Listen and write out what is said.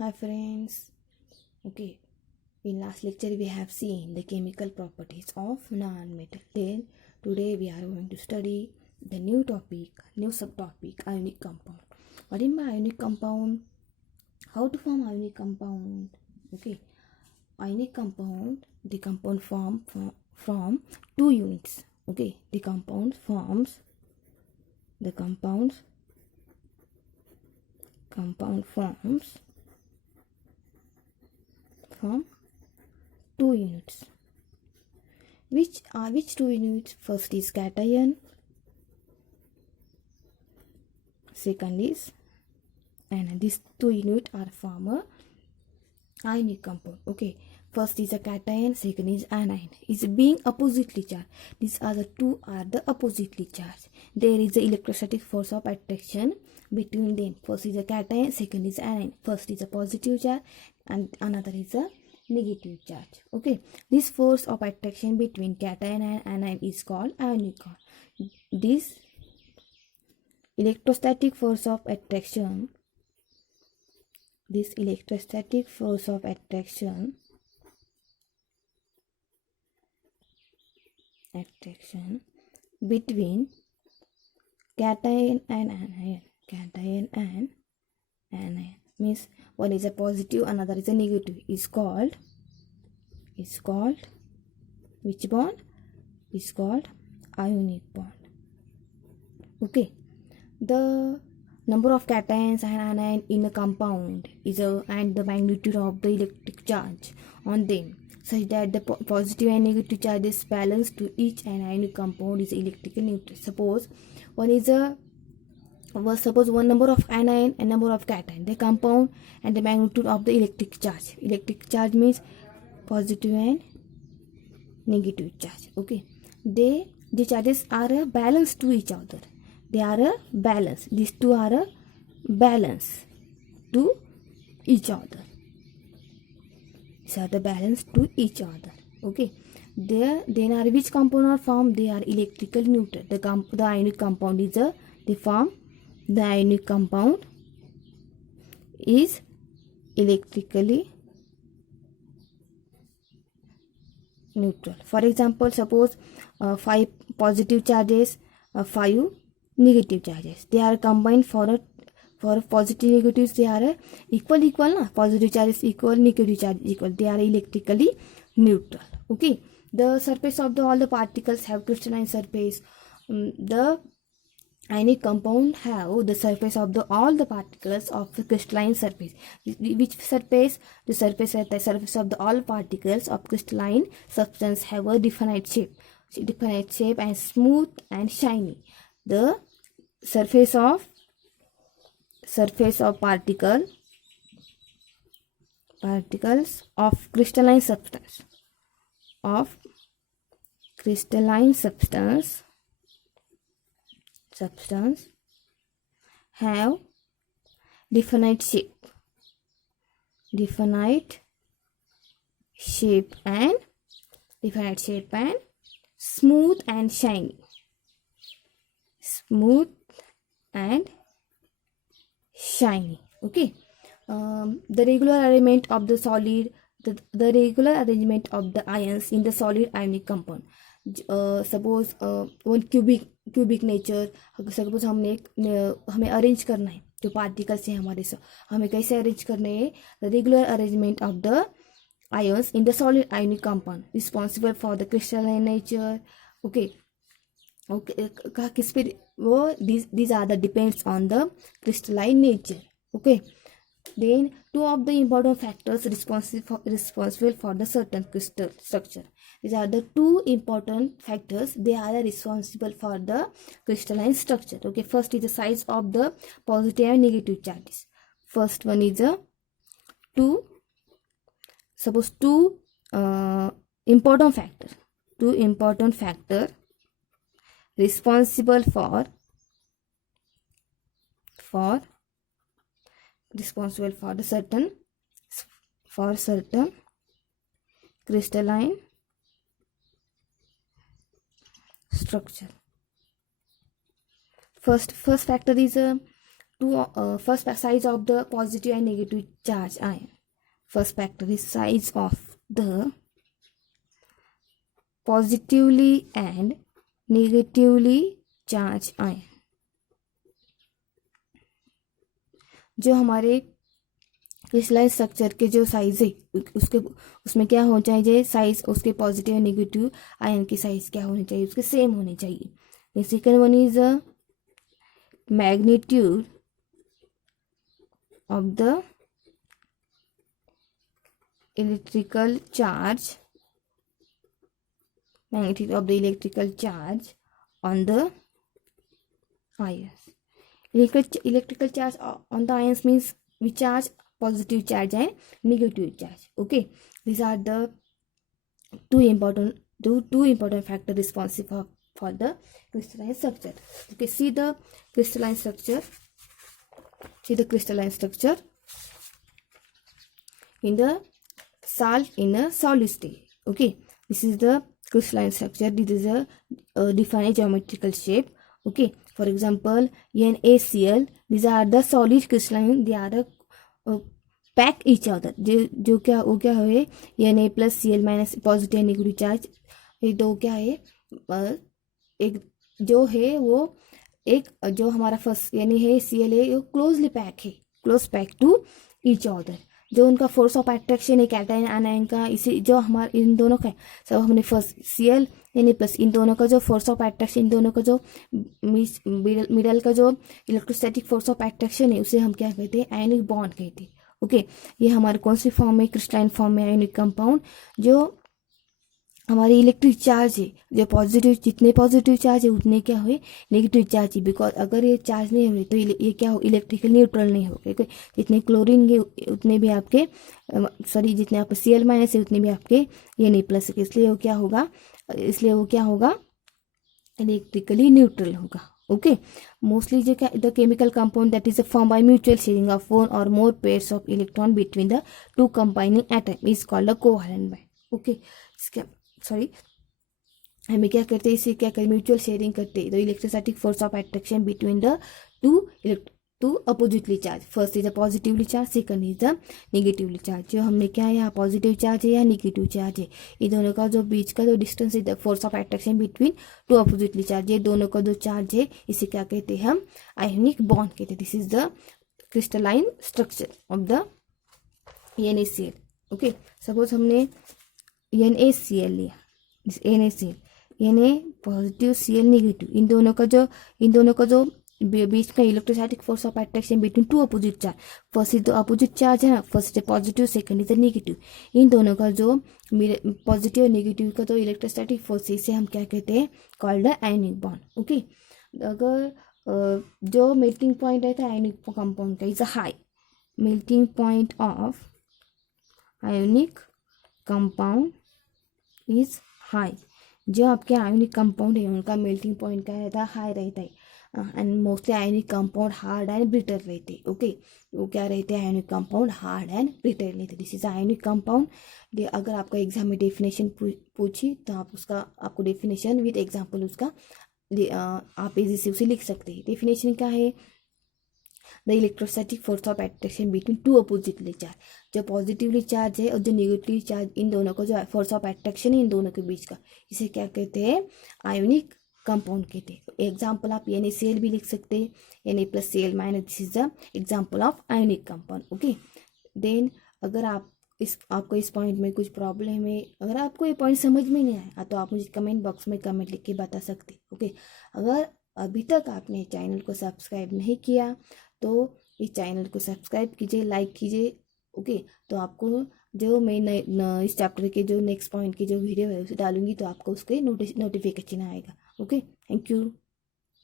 Hi friends. Okay, in last lecture we have seen the chemical properties of non-metal. Then today we are going to study the new topic, new subtopic, ionic compound. What is ionic compound? How to form ionic compound? Okay, ionic compound, the compound from two units. Okay, the compound forms from two units. Which two units? First is cation, second is anion. These two units are form a ionic compound. Okay, first is a cation, second is anion. Is being oppositely charged. These are the two are the oppositely charged. There is the electrostatic force of attraction between them. First is a cation, second is anion. First is a positive charge and another is a negative charge. Okay, this force of attraction between cation and anion is called ionic. This electrostatic force of attraction between cation and anion means one is a positive, another is a negative, is called which bond? Is called ionic bond. Okay, the number of cations and anion in a compound and the magnitude of the electric charge on them such that the positive and negative charges balance to each ionic compound is electrically neutral. Suppose one number of anion and number of cation, the compound and the magnitude of the electric charge. Electric charge means positive and negative charge. Okay, the charges are a balance to each other. They are a balance. These two are a balance to each other. These are the balance to each other. Okay, then are which compound are formed? They are electrically neutral. The ionic compound is the ionic compound is electrically neutral. For example, suppose 5 positive charges, 5 negative charges. They are combined for positive negatives. They are equal na. Positive charges equal, negative charge equal. They are electrically neutral. Okay. The surface of all the particles have crystalline surface. The ionic compound have the surface of all the particles of the crystalline surface. Which surface? The surface of all particles of crystalline substance have a definite shape and smooth and shiny. The surface of particles of crystalline substance have definite shape and smooth and shiny. Okay, the regular arrangement of the solid, the regular arrangement of the ions in the solid ionic compound. Suppose one cubic nature, suppose हमें अरेंज करना है जो पार्टिकल्स हैं हमारे हमें कैसे अरेंज करने हैं? The regular arrangement of the ions in the solid ionic compound responsible for the crystalline nature. Okay, किस पे वो? these are the depends on the crystalline nature. Okay, then two of the important factors responsible for the certain crystal structure. These are the two important factors. They are responsible for the crystalline structure. Okay, first is the size of the positive and negative charges. First one is two important factor responsible for the certain crystalline structure. First factor is first size of the positive and negative charge ion. First factor is size of the positively and negatively charged ion. जो हमारे crystalline structure के जो साइज है उसके उसमें क्या होना चाहिए, साइज उसके पॉजिटिव और नेगेटिव आयन की साइज क्या होनी चाहिए, उसके सेम होनी चाहिए. Second one is magnitude of the electrical charge, magnitude of the electrical charge on the ions. Electrical charge on the ions means we charge positive charge and negative charge. Okay, these are the two important factors responsible for the crystalline structure. Okay, see the crystalline structure. See the crystalline structure in the salt in a solid state. Okay, this is the crystalline structure. This is a defined geometrical shape. Okay, for example NaCl, these are the solid crystalline, they are pack each other. जो क्या वो क्या है, Na plus Cl minus positive negative charge, ये दो क्या है, एक जो है वो एक जो हमारा फर्स्ट यानी है Cl है वो क्लोजली पैक है, close pack to each other. जो उनका फोर्स ऑफ अट्रैक्शन है कैटायन आनायन का, इसी जो हमारे इन दोनों का सब हमने फर्स्ट Cl यानी प्लस इन दोनों का जो फोर्स ऑफ अट्रैक्शन, इन दोनों का जो मिडल का जो इलेक्ट्रोस्टैटिक फोर्स ऑफ अट्रैक्शन है उसे हम क्या कहते हैं, आयनिक बॉन्ड कहते हैं. ओके, ये हमारे कौन सी फॉर्म है, क्रिस्टलाइन फॉर्म में आयनिक कंपाउंड. जो हमारी इलेक्ट्रिक चार्ज है, जो पॉजिटिव, जितने पॉजिटिव चार्ज है उतने क्या हुए नेगेटिव चार्ज है. बिकॉज अगर ये चार्ज नहीं हुए तो ये क्या हो, इलेक्ट्रिकल न्यूट्रल नहीं हो. जितने क्लोरीन है उतने भी आपके जितने आप Cl माइनस है उतने भी आपके ये नहीं प्लस है. इसलिए वो क्या होगा इलेक्ट्रिकली न्यूट्रल होगा. ओके, मोस्टली जो क्या the chemical compound that is form by mutual sharing of one और more pairs of electron between the two combining atom is called a covalent bond. Okay, हमें क्या करते हैं, इसे क्या करते, म्यूचुअल शेयरिंग करते हैं. तो electrostatic force of attraction between the to oppositely charge, first is a positively charge, second is the negatively charge. जो हमने क्या है यहाँ पॉजिटिव चार्ज है या नेगेटिव चार्ज है, ये दोनों का जो बीच का जो डिस्टेंस है the force of attraction between to oppositely charge, ये दोनों का जो चार्ज है इसे क्या कहते हैं, हम आयोनिक बॉन्ड कहते हैं. This is the crystalline structure of the NaCl. Okay, suppose हमने NaCl लिया, NaCl, Na positive Cl negative, इन दोनों का जो बीच का electrostatic force of attraction between two opposite charge, first is the opposite charge है ना, first is positive, second is the negative. इन दोनों का जो पॉजिटिव और नेगेटिव का जो इलेक्ट्रोस्टैटिक फोर्स है इसे हम क्या कहते हैं, called the ionic bond. Okay, अगर जो मेल्टिंग पॉइंट रहता है आयनिक कंपाउंड का is a high, melting point of ionic compound is high. जो आपके आयोनिक कंपाउंड है उनका मेल्टिंग पॉइंट क्या रहता है, हाई रहता है. And mostly ionic compound hard and brittle रहते हैं. ओके, वो क्या रहते हैं, ionic compound hard and brittle रहते. This is ionic compound. अगर आपका एग्जाम में डेफिनेशन पूछी तो आपको डेफिनेशन विद एग्जाम्पल उसका आप इजी से उसे लिख सकते हैं. डेफिनेशन क्या है, the electrostatic force of attraction between to oppositely charge, जो पॉजिटिवली चार्ज है और जो नेगेटिवली चार्ज, इन दोनों का जो फोर्स ऑफ अट्रैक्शन है इन दोनों के बीच का, इसे क्या कहते हैं, आयोनिक कंपाउंड कहते हैं. एग्जाम्पल आप NaCl भी लिख सकते हैं, Na plus Cl minus, this is the example of ionic compound. Okay, then अगर आपको इस पॉइंट में कुछ प्रॉब्लम है, अगर आपको ये पॉइंट समझ में नहीं आया तो आप मुझे कमेंट बॉक्स में कमेंट लिख के बता सकते. ओके, अगर अभी तक आपने चैनल को सब्सक्राइब नहीं किया तो इस चैनल को सब्सक्राइब कीजिए, लाइक कीजिए. ओके, तो आपको जो मैं इस चैप्टर के जो नेक्स्ट पॉइंट की जो वीडियो है उसे डालूंगी तो आपको उसके नोटिफिकेशन आएगा. Okay, thank you.